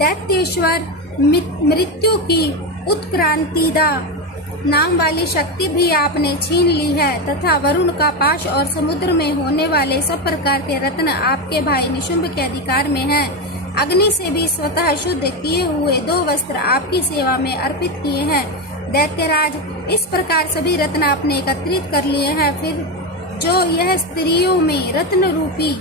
दैत्येश्वर मृत्यु की उत्क्रांतिदा नाम वाली शक्ति भी आपने छीन ली है तथा वरुण का पाश और समुद्र में होने वाले सब प्रकार के रत्न आपके भाई निशुंभ के अधिकार में हैं। अग्नि से भी स्वतः शुद्ध किए हुए 2 वस्त्र आपकी सेवा में अर्पित किए हैं। दैत्यराज, इस प्रकार सभी रत्न आपने एकत्रित कर लिए हैं, फिर जो यह स्त्रियों में रत्न रूपी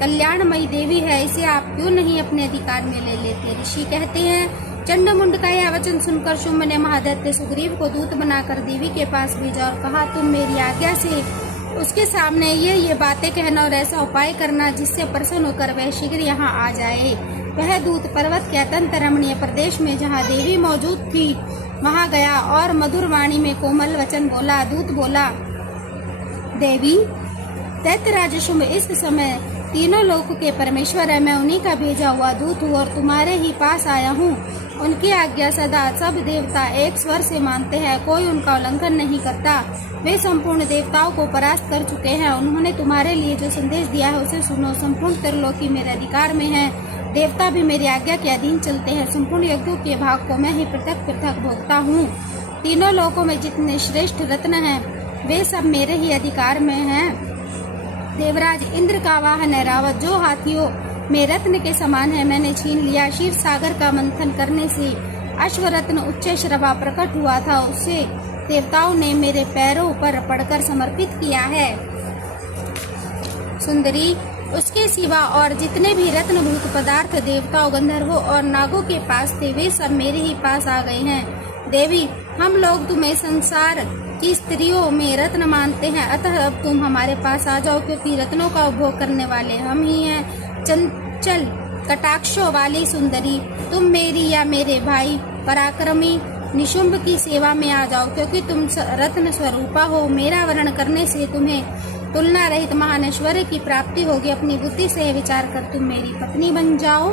कल्याणमयी देवी है, इसे आप क्यों नहीं अपने अधिकार में ले लेते। ऋषि कहते हैं, चंडमुंड का यह वचन सुनकर शुंभ ने महादैत्य सुग्रीव को दूत बनाकर देवी के पास भेजा और कहा, तुम मेरी आज्ञा से उसके सामने ये बातें कहना और ऐसा उपाय करना जिससे प्रसन्न होकर वह शीघ्र यहाँ आ जाए। वह दूत पर्वत के अत्यंत रमणीय प्रदेश में जहाँ देवी मौजूद थी वहाँ गया और मधुर वाणी में कोमल वचन बोला। दूत बोला, देवी, दैत्यराज शुंभ इस समय तीनों लोक के परमेश्वर है। मैं उन्हीं का भेजा हुआ दूत हूँ और तुम्हारे ही पास आया हूँ। उनकी आज्ञा सदा सब देवता एक स्वर से मानते हैं, कोई उनका उल्लंघन नहीं करता। वे संपूर्ण देवताओं को परास्त कर चुके हैं। उन्होंने तुम्हारे लिए जो संदेश दिया है उसे सुनो। संपूर्ण त्रिलोकी मेरे अधिकार में है। देवता भी मेरी आज्ञा के अधीन चलते हैं। संपूर्ण यज्ञों के भाग को मैं ही पृथक पृथक भोगता हूँ। तीनों लोकों में जितने श्रेष्ठ रत्न हैं वे सब मेरे ही अधिकार में हैं। देवराज इंद्र का वाहन है रावत, जो हाथियों में रत्न के समान है, मैंने छीन लिया। क्षीर सागर का मंथन करने से अश्वरत्न उच्च श्रवा प्रकट हुआ था, उससे देवताओं ने मेरे पैरों पर पड़कर समर्पित किया है। सुंदरी, उसके सिवा और जितने भी रत्नभूत पदार्थ देवताओं, गंधर्वों और नागों के पास थे वे सब मेरे ही पास आ गए हैं। देवी, हम लोग तुम्हें संसार की स्त्रियों में रत्न मानते हैं, अतः अब तुम हमारे पास आ जाओ, क्योंकि रत्नों का उपभोग करने वाले हम ही हैं। चंचल कटाक्षों वाली सुंदरी, तुम मेरी या मेरे भाई पराक्रमी निशुंभ की सेवा में आ जाओ, क्योंकि तुम रत्न स्वरूपा हो। मेरा वर्ण करने से तुम्हें तुलना रहित महान ऐश्वर्य की प्राप्ति होगी। अपनी बुद्धि से विचार कर तुम मेरी पत्नी बन जाओ।